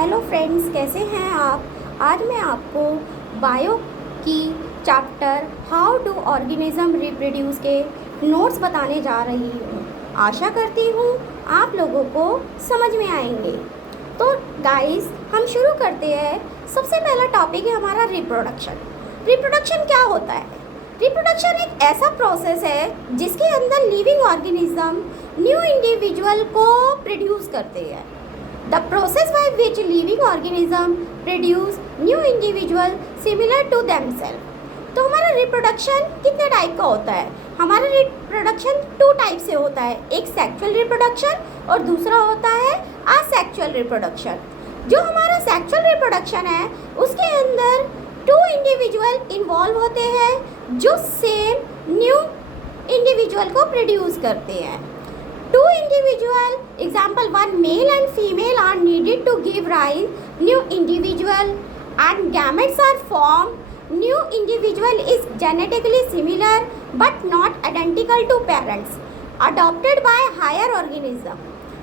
Hello friends, कैसे हैं आप। आज मैं आपको बायो की chapter how do organism reproduce के नोट्स बताने जा रही हूँ। आशा करती हूँ आप लोगों को समझ में आएंगे। तो गाइस, हम शुरू करते हैं। सबसे पहला टॉपिक है हमारा रिप्रोडक्शन। रिप्रोडक्शन क्या होता है? रिप्रोडक्शन एक ऐसा प्रोसेस है जिसके अंदर लिविंग ऑर्गेनिज्म न्यू इंडिविजुअल को प्रोड्यूस करते हैं। The process by which living organism produce new individual similar to themselves। तो हमारा रिप्रोडक्शन कितने टाइप का होता है? हमारा रिप्रोडक्शन 2 टाइप से होता है, एक सेक्सुअल रिप्रोडक्शन और दूसरा होता है असेक्सुअल रिप्रोडक्शन। जो हमारा सेक्सुअल रिप्रोडक्शन है उसके अंदर 2 इंडिविजुअल इन्वॉल्व होते हैं जो सेम न्यू इंडिविजुअल को प्रोड्यूस करते हैं। 2 individual, example 1 male and female are needed to give rise new individual and gametes are formed. New individual is genetically similar but not identical to parents, adopted by higher organism.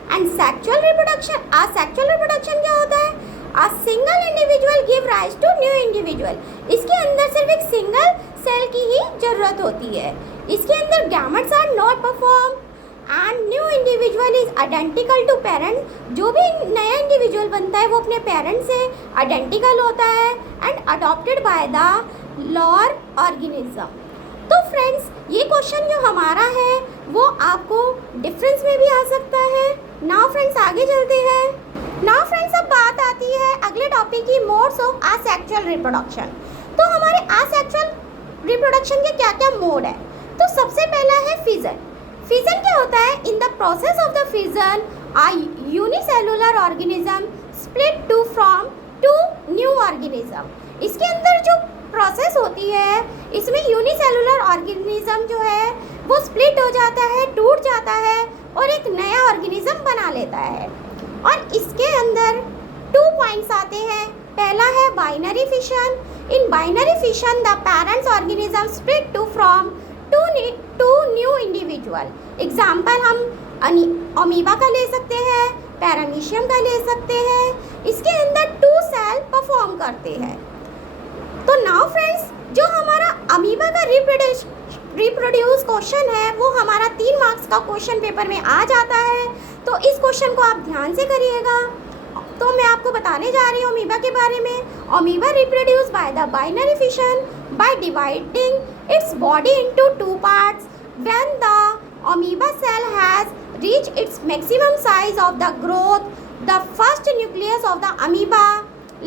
And sexual reproduction, asexual reproduction क्या होता है? A single individual give rise to new individual. इसके अंदर सिर्फ एक single cell की ही जरूरत होती है। इसके अंदर gametes are not performed and new individual is identical to parents. जो भी नया इंडिविजुअल बनता है वो अपने पेरेंट्स से आइडेंटिकल होता है and adopted by the lower organism. तो फ्रेंड्स, ये क्वेश्चन जो हमारा है वो आपको डिफरेंस में भी आ सकता है। नाउ फ्रेंड्स, आगे चलते हैं। नाउ फ्रेंड्स, अब बात आती है अगले टॉपिक की, मोड्स ऑफ असेक्सुअल रिप्रोडक्शन। तो हमारे असेक्सुअल रिप्रोडक्शन के क्या क्या मोड है? तो सबसे पहला है फिजन। फिजन क्या होता है? In the process of the fission a unicellular organism split to form 2 new organism. इसके अंदर जो प्रोसेस होती है इसमें यूनिसेलुलर ऑर्गेनिज्म जो है वो स्प्लिट हो जाता है, टूट जाता है और एक नया ऑर्गेनिज्म बना लेता है। और इसके अंदर 2 पॉइंट्स आते हैं। पहला है binary fission. In binary fission the parents organism split to form 2 new individual. Example हम अमीबा का ले सकते हैं, पैरामीशियम का ले सकते हैं। इसके अंदर 2 सेल परफॉर्म करते हैं। तो नाउ फ्रेंड्स, जो हमारा अमीबा का रिप्रोड्यूस क्वेश्चन है वो हमारा 3 मार्क्स का क्वेश्चन पेपर में आ जाता है। तो इस क्वेश्चन को आप ध्यान से करिएगा। तो मैं आपको बताने जा रही हूँ अमीबा के बारे में। Amoeba reproduce by the binary fission by dividing its body into 2 parts. When the amoeba cell has reached its maximum size of the growth, the first nucleus of the amoeba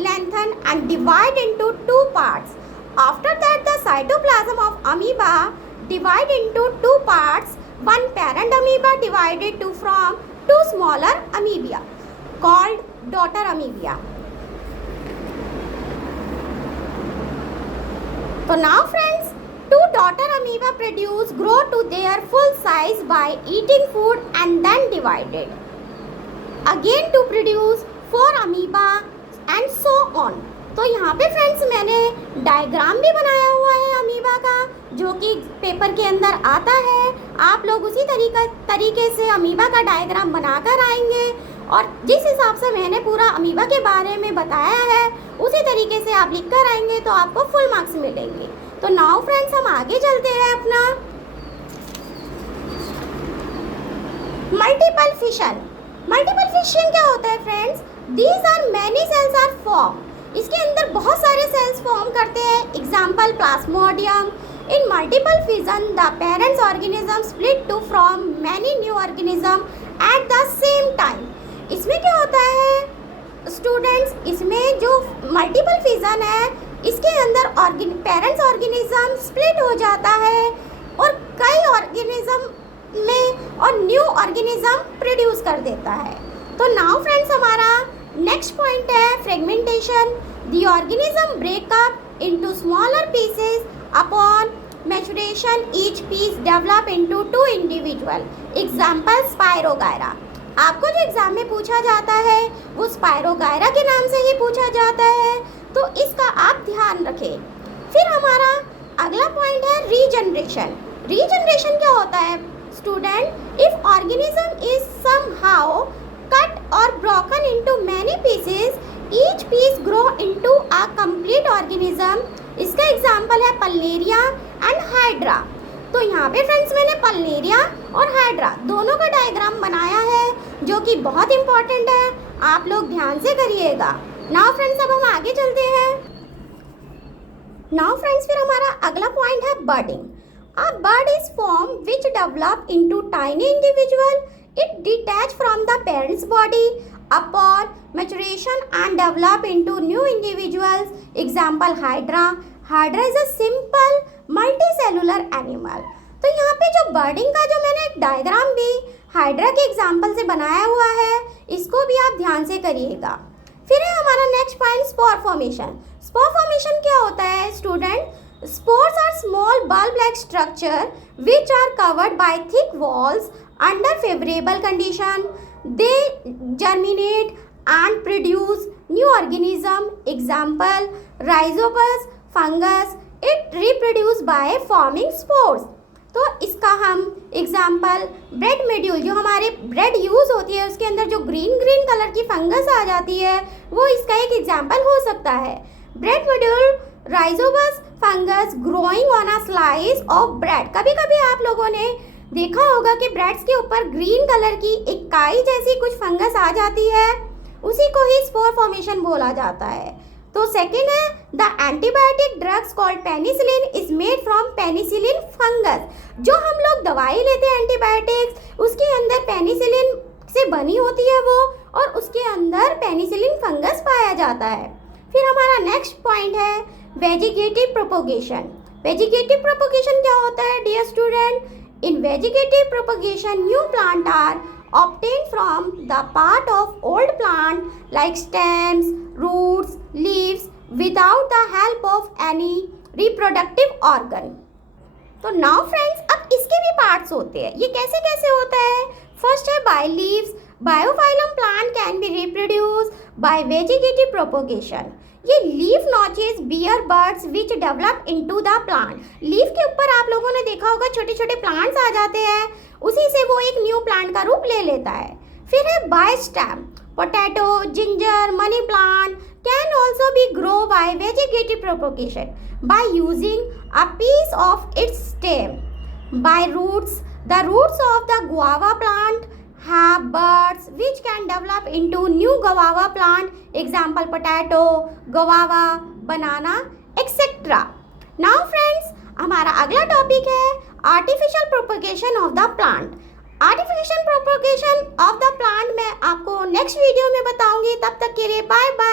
lengthen and divide into 2 parts. After that, the cytoplasm of amoeba divide into 2 parts. One parent amoeba divided to from 2 smaller amoeba called daughter amoeba. So now friends, 2 daughter amoeba grow to their full size by eating food and then divided again to produce 4 amoeba and so on। तो यहाँ पे friends मैंने diagram भी बनाया हुआ है amoeba का, जो कि पेपर के अंदर आता है। आप लोग उसी तरीके से अमीबा का डायग्राम बनाकर आएंगे और जिस हिसाब से मैंने पूरा अमीबा के बारे में बताया है उसी तरीके से आप लिख कर आएंगे तो आपको फुल मार्क्स मिलेंगे। तो नाउ फ्रेंड्स, हम आगे चलते हैं अपना मल्टीपल फिशन। मल्टीपल फिशन क्या होता है friends? These are many cells are form. इसके अंदर बहुत सारे सेल्स फॉर्म करते हैं। Example plasmodium. In multiple fission the parents organism split to form many new organism at the same time. इसमें क्या होता है स्टूडेंट्स? इसमें जो मल्टीपल फिजन है इसके अंदर पेरेंट्स ऑर्गेनिज्म स्प्लिट हो जाता है और कई ऑर्गेनिज्म में और न्यू ऑर्गेनिज्म प्रोड्यूस कर देता है। तो नाउ फ्रेंड्स, हमारा नेक्स्ट पॉइंट है fragmentation. The organism break up into smaller pieces upon maturation. Each piece develop into 2 individual. Example spirogyra. आपको जो एग्जाम में पूछा जाता है वो स्पायरोगायरा के नाम से ही पूछा जाता है, तो इसका आप ध्यान रखें। फिर हमारा अगला पॉइंट है रीजनरेशन। रीजनरेशन क्या होता है student? If organism is somehow cut or broken into many pieces, each piece grow into a complete organism. इसका एग्जाम्पल है पलनेरिया एंड हाइड्रा। तो यहाँ पे फ्रेंड्स मैंने पलनेरिया और हाइड्रा दोनों का डायग्राम बनाया है जो कि बहुत इंपॉर्टेंट है, आप लोग ध्यान से करिएगा। नाउ फ्रेंड्स अब हम आगे चलते हैं। नाउ फ्रेंड्स फिर हमारा अगला पॉइंट है budding. A bud is form which develop into tiny individual. It detach from the parents body upon maturation and develop into new individuals. Example hydra. Hydra is a simple multicellular animal. तो यहाँ पे जो बर्डिंग का जो मैंने एक diagram भी hydra के एग्जाम्पल से बनाया हुआ है, इसको भी आप ध्यान से करिएगा। फिर है हमारा next point spore formation. Spore formation क्या होता है student? Spores are small bulb-like structure which are covered by thick walls under favorable condition. They germinate and produce new organism. Example, rhizopus fungus. It reproduce by forming spores. तो इसका हम example bread मेड्यूल, जो हमारे bread use होती है उसके अंदर जो ग्रीन ग्रीन कलर की फंगस आ जाती है, वो इसका एक एग्जाम्पल हो सकता है। Bread mould rhizopus fungus growing on a slice of bread. कभी कभी आप लोगों ने देखा होगा कि ब्रेड्स के ऊपर ग्रीन कलर की एक काई जैसी कुछ फंगस आ जाती है, उसी को ही स्पोर फॉर्मेशन बोला जाता है। तो सेकंड है the antibiotic drugs called penicillin is made from penicillin fungus. जो हम लोग दवाई लेते हैं एंटीबायोटिक्स, उसके अंदर पेनिसिलिन से बनी होती है वो, और उसके अंदर पेनिसिलिन फंगस पाया जाता है। फिर हमारा नेक्स्ट पॉइंट है वेजिटेटिव प्रोपोगेशन। वेजिटेटिव प्रोपोगेशन क्या होता है dear student? In vegetative propagation new plant are obtained from the part of old plant like stems, roots, leaves without the help of any reproductive organ. तो now friends अब इसके भी parts होते हैं। ये कैसे कैसे होता है? फर्स्ट है by leaves. Bryophyllum plant can be reproduce by vegetative propagation. ये leaf notches bear buds which develop into the plant. Leaf के ऊपर आप लोगों ने देखा होगा छोटे छोटे प्लांट्स आ जाते हैं, उसी से वो एक न्यू प्लांट का रूप ले लेता है। फिर है by stem. Potato, ginger, money plant can also be grow by vegetative propagation by using a piece of its stem. By roots, the roots of the guava plant have buds which can develop into new guava plant. Example potato, guava, banana, etc. Now friends, हमारा अगला topic है artificial propagation of the plant. Artificial propagation of the plant मैं आपको next video में बताऊंगी। तब तक के लिए बाय बाय।